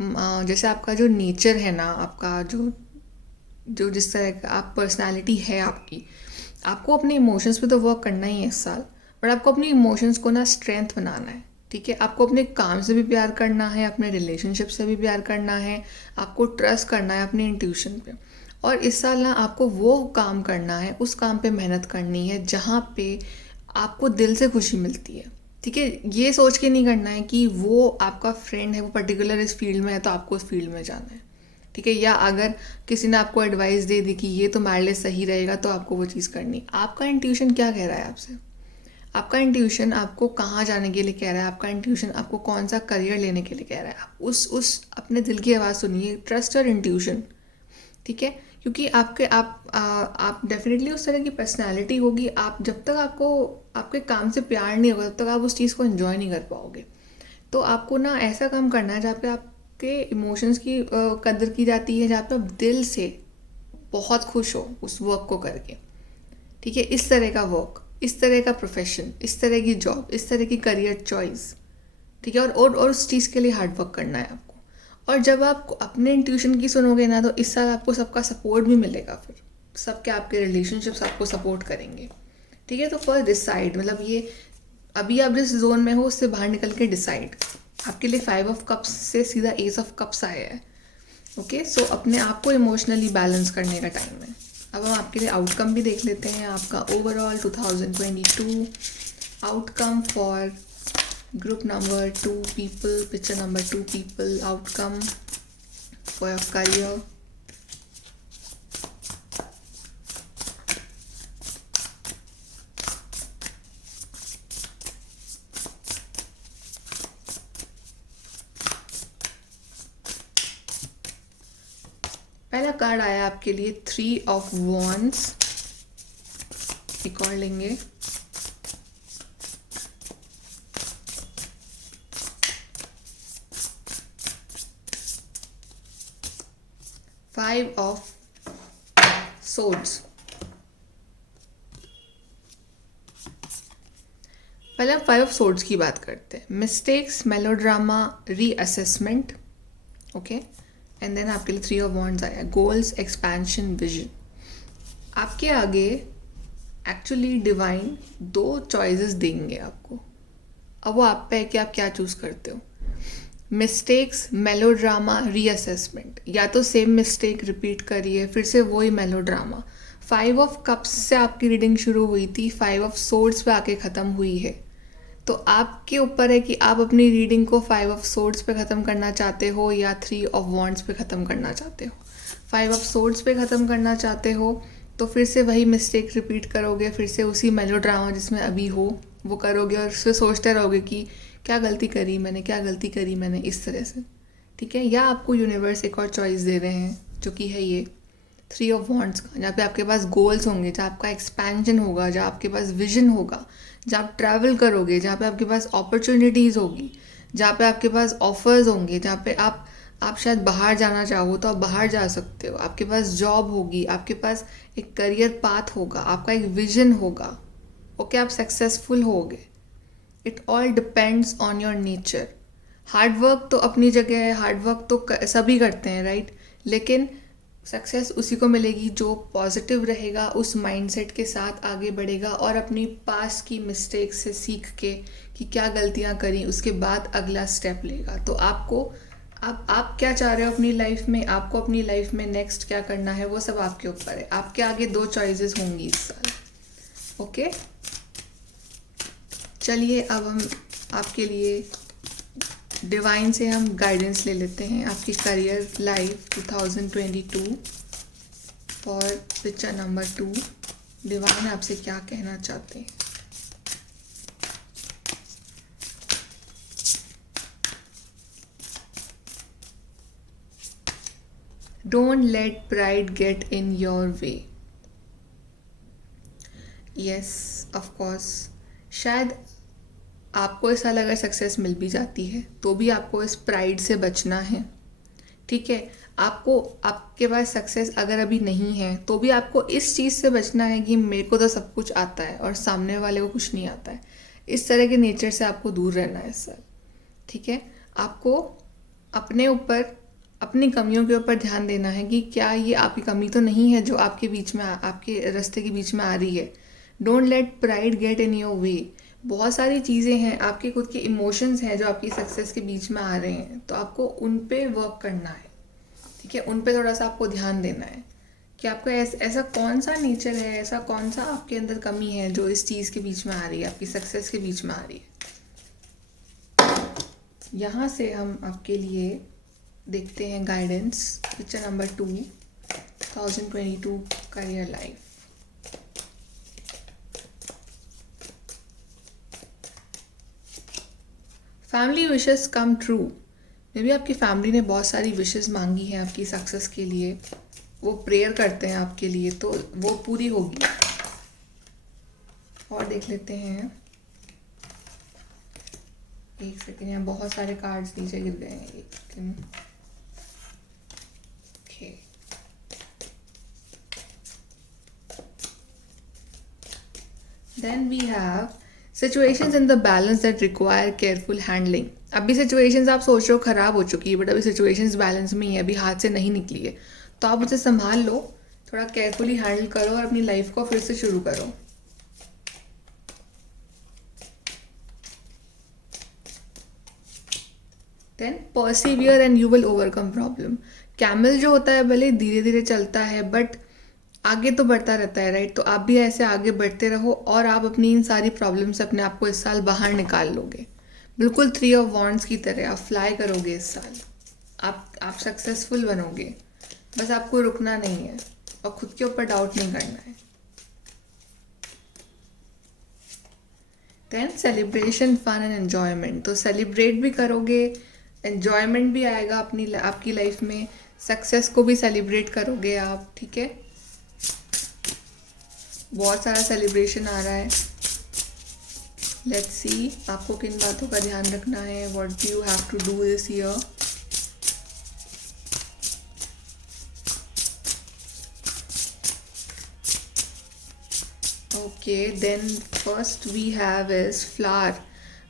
जैसे आपका जो नेचर है ना, आपका जो जो जिस तरह का आप पर्सनालिटी है आपकी, आपको अपने इमोशंस पे तो वर्क करना ही है इस साल, बट आपको अपने इमोशंस को ना स्ट्रेंथ बनाना है। ठीक है, आपको अपने काम से भी प्यार करना है, अपने रिलेशनशिप से भी प्यार करना है, आपको ट्रस्ट करना है अपने इंट्यूशन पे। और इस साल ना आपको वो काम करना है, उस काम पे मेहनत करनी है जहाँ पे आपको दिल से खुशी मिलती है। ठीक है, ये सोच के नहीं करना है कि वो आपका फ्रेंड है, वो पर्टिकुलर इस फील्ड में है तो आपको उस फील्ड में जाना है। ठीक है, या अगर किसी ने आपको एडवाइस दे दी कि ये तुम्हारे लिए सही रहेगा तो आपको वो चीज़ करनी। आपका इंट्यूशन क्या कह रहा है आपसे? आपका इंट्यूशन आपको कहाँ जाने के लिए कह रहा है, आपका इंट्यूशन आपको कौन सा करियर लेने के लिए कह रहा है। आप उस अपने दिल की आवाज़ सुनिए, ट्रस्ट और इंट्यूशन। ठीक है, क्योंकि आप डेफिनेटली उस तरह की पर्सनैलिटी होगी, आप जब तक आपको आपके काम से प्यार नहीं होगा तब तक आप उस चीज़ को एंजॉय नहीं कर पाओगे। तो आपको ना ऐसा काम करना है जहाँ पे आपके इमोशंस की कदर की जाती है, जहाँ पे आप दिल से बहुत खुश हो उस वर्क को करके। ठीक है, इस तरह का वर्क, इस तरह का प्रोफेशन, इस तरह की जॉब, इस तरह की करियर चॉइस। ठीक है, और उस चीज़ के लिए हार्ड वर्क करना है आपको। और जब आप अपने इंट्यूशन की सुनोगे ना तो इस साल आपको सबका सपोर्ट भी मिलेगा, फिर सबके आपके रिलेशनशिप्स आपको सपोर्ट करेंगे। ठीक है, तो फर्स्ट डिसाइड, मतलब ये अभी आप जिस जोन में हो उससे बाहर निकल के डिसाइड। आपके लिए 5 ऑफ कप्स से सीधा एस ऑफ कप्स आया है। ओके, सो अपने आप को इमोशनली बैलेंस करने का टाइम है। अब हम आपके लिए आउटकम भी देख लेते हैं। आपका overall 2022 outcome for group number 2 people, picture number 2 people, outcome for your career. पहला कार्ड आया आपके लिए 3 of Wands। एक और लेंगे। Five of Swords। पहले हम 5 of Swords की बात करते हैं। Mistakes, melodrama, reassessment. Okay, and then आपके लिए 3 of Wands आया, गोल्स, एक्सपेंशन, विजन। आपके आगे एक्चुअली डिवाइन 2 चॉइसेस देंगे आपको। अब वो आप पे है कि आप क्या चूज़ करते हो। मिस्टेक्स, मेलोड्रामा, रीअसेसमेंट, या तो सेम मिस्टेक रिपीट करिए, फिर से वही मेलोड्रामा। 5 ऑफ कप्स से आपकी रीडिंग शुरू हुई थी, 5 ऑफ सोर्ड्स पे आके ख़त्म हुई है। तो आपके ऊपर है कि आप अपनी रीडिंग को 5 ऑफ सोर्ड्स पे ख़त्म करना चाहते हो या 3 ऑफ वॉन्ड्स पे ख़त्म करना चाहते हो। 5 ऑफ सोर्ड्स पे ख़त्म करना चाहते हो तो फिर से वही मिस्टेक रिपीट करोगे, फिर से उसी मेलोड्रामा जिसमें अभी हो वो करोगे, और फिर सोचते रहोगे कि क्या गलती करी मैंने, क्या गलती करी मैंने, इस तरह से। ठीक है, या आपको यूनिवर्स एक और चॉइस दे रहे हैं जो कि है ये 3 ऑफ वॉन्ड्स का, जहाँ पे आपके पास गोल्स होंगे, जहाँ आपका एक्सपेंशन होगा, जहाँ आपके पास विजन होगा, जहाँ आप ट्रैवल करोगे, जहाँ पे आपके पास अपॉर्चुनिटीज़ होगी, जहाँ पे आपके पास ऑफर्स होंगे, जहाँ पे आप शायद बाहर जाना चाहो तो आप बाहर जा सकते हो, आपके पास जॉब होगी, आपके पास एक करियर पाथ होगा, आपका एक विजन होगा। ओके आप सक्सेसफुल होगे। It all depends on your nature. Hard work तो अपनी जगह है, हार्ड वर्क तो सभी करते हैं राइट, लेकिन सक्सेस उसी को मिलेगी जो पॉजिटिव रहेगा, उस माइंडसेट के साथ आगे बढ़ेगा और अपनी पास की मिस्टेक से सीख के कि क्या गलतियां करी उसके बाद अगला स्टेप लेगा। तो आपको आप क्या चाह रहे हो अपनी लाइफ में, आपको अपनी लाइफ में नेक्स्ट क्या करना है वो सब आपके ऊपर है। आपके आगे 2 चॉइसेस होंगी इस साल। ओके चलिए अब हम आपके लिए डिवाइन से हम गाइडेंस ले लेते हैं आपकी career life 2022 for picture number 2। Divine आपसे क्या कहना चाहते हैं। Don't let pride get in your way. Yes of course, शायद आपको इस साल अगर सक्सेस मिल भी जाती है तो भी आपको इस प्राइड से बचना है। ठीक है, आपको आपके पास सक्सेस अगर अभी नहीं है तो भी आपको इस चीज़ से बचना है कि मेरे को तो सब कुछ आता है और सामने वाले को कुछ नहीं आता है। इस तरह के नेचर से आपको दूर रहना है इस साल। ठीक है, आपको अपने ऊपर, अपनी कमियों के ऊपर ध्यान देना है कि क्या ये आपकी कमी तो नहीं है जो आपके बीच में, आपके रास्ते के बीच में आ रही है। Don't let pride get in your way. बहुत सारी चीज़ें हैं, आपके खुद के इमोशंस हैं जो आपकी सक्सेस के बीच में आ रहे हैं, तो आपको उन पे वर्क करना है। ठीक है, उन पे थोड़ा सा आपको ध्यान देना है कि आपका ऐसा कौन सा नेचर है, ऐसा कौन सा आपके अंदर कमी है जो इस चीज़ के बीच में आ रही है, आपकी सक्सेस के बीच में आ रही है। यहाँ से हम आपके लिए देखते हैं guidance picture number 2 2022 career life. Family wishes come true. May be आपकी फैमिली ने बहुत सारी विशेस मांगी हैं आपकी सक्सेस के लिए, वो प्रेयर करते हैं आपके लिए, तो वो पूरी होगी। और देख लेते हैं, एक सेकेंड, यहाँ बहुत सारे कार्ड्स नीचे गिर गए हैं। एक second. Okay, then we have situations in the balance that require careful handling. अभी सिचुएशंस आप सोच रहे हो ख़राब हो चुकी है, बट अभी सिचुएशंस बैलेंस में ही है, अभी हाथ से नहीं निकली है, तो आप उसे संभाल लो, थोड़ा केयरफुली हैंडल करो और अपनी लाइफ को फिर से शुरू करो। Then persevere and you will overcome problem. Camel जो होता है भले धीरे धीरे चलता है बट आगे तो बढ़ता रहता है राइट, तो आप भी ऐसे आगे बढ़ते रहो और आप अपनी इन सारी प्रॉब्लम से अपने आप को इस साल बाहर निकाल लोगे। बिल्कुल 3 ऑफ वॉन्ड्स की तरह आप फ्लाई करोगे इस साल। आप सक्सेसफुल बनोगे, बस आपको रुकना नहीं है और खुद के ऊपर डाउट नहीं करना है। Then celebration, fun and enjoyment. तो सेलिब्रेट भी करोगे, एन्जॉयमेंट भी आएगा आपकी लाइफ में, सक्सेस को भी सेलिब्रेट करोगे आप। ठीक है, बहुत सारा सेलिब्रेशन आ रहा है। लेट्स सी आपको किन बातों का ध्यान रखना है। What do you have to do this year. Okay, then first we have is flower.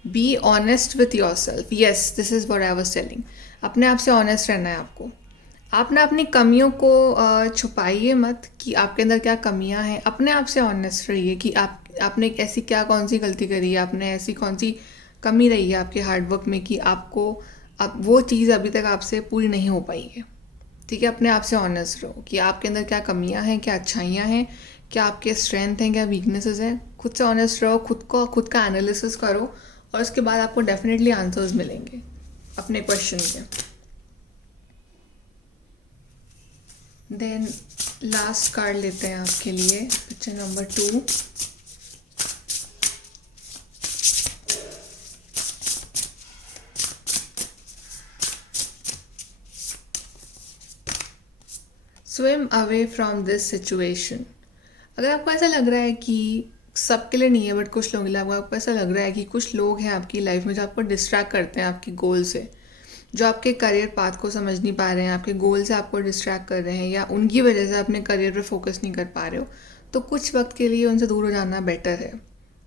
Be honest with yourself. Yes, this is what I was telling. अपने आप से ऑनेस्ट रहना है आपको। आप ना अपनी कमियों को छुपाइए मत कि आपके अंदर क्या कमियां हैं। अपने आप से ऑनेस्ट रहिए कि आपने ऐसी कौन सी गलती करी है, आपने ऐसी कौन सी कमी रही है आपके हार्डवर्क में कि आपको अब वो चीज़ अभी तक आपसे पूरी नहीं हो पाई है। ठीक है, अपने आप से ऑनेस्ट रहो कि आपके अंदर क्या कमियां हैं, क्या अच्छाइयाँ हैं, क्या आपके स्ट्रेंथ हैं, क्या वीकनेसेस हैं। खुद से ऑनेस्ट रहो, खुद का एनालिसिस करो और उसके बाद आपको डेफिनेटली आंसर्स मिलेंगे अपने क्वेश्चन के। देन लास्ट कार्ड लेते हैं आपके लिए picture number 2। Swim away from this situation. अगर आपको ऐसा लग रहा है कि सबके लिए नहीं है बट कुछ लोगों के लिए आपको ऐसा लग रहा है कि कुछ लोग हैं आपकी लाइफ में जो आपको डिस्ट्रैक्ट करते हैं आपकी गोल से, जो आपके करियर पाथ को समझ नहीं पा रहे हैं, आपके गोल से आपको डिस्ट्रैक्ट कर रहे हैं या उनकी वजह से अपने करियर पे फोकस नहीं कर पा रहे हो, तो कुछ वक्त के लिए उनसे दूर हो जाना बेटर है।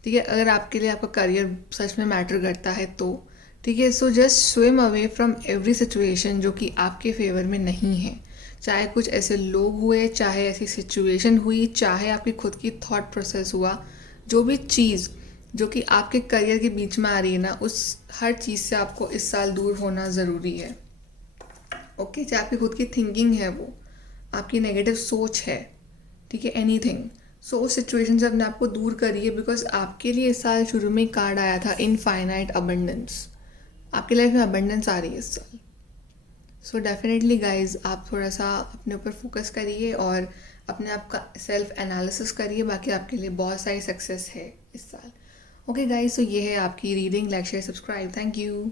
ठीक है, अगर आपके लिए आपका करियर सच में मैटर करता है तो ठीक है। So just swim away from every situation जो कि आपके फेवर में नहीं है। चाहे कुछ ऐसे लोग हुए, चाहे ऐसी सिचुएशन हुई, चाहे आपकी खुद की थॉट प्रोसेस हुआ, जो भी चीज़ जो कि आपके करियर के बीच में आ रही है ना, उस हर चीज़ से आपको इस साल दूर होना ज़रूरी है। ओके, चाहे आपकी खुद की थिंकिंग है, वो आपकी नेगेटिव सोच है, ठीक है, एनीथिंग। सो उस सिचुएशन से अपने आप को दूर करिए, बिकॉज आपके लिए इस साल शुरू में कार्ड आया था इनफाइनाइट अबंडेंस। आपकी लाइफ में अबंडेंस आ रही है इस साल। सो डेफिनेटली गाइज, आप थोड़ा सा अपने ऊपर फोकस करिए और अपने आप का सेल्फ एनालिसिस करिए। बाकी आपके लिए बहुत सारी सक्सेस है इस साल। ओके गाइज, सो ये है आपकी reading. Like share subscribe. Thank you.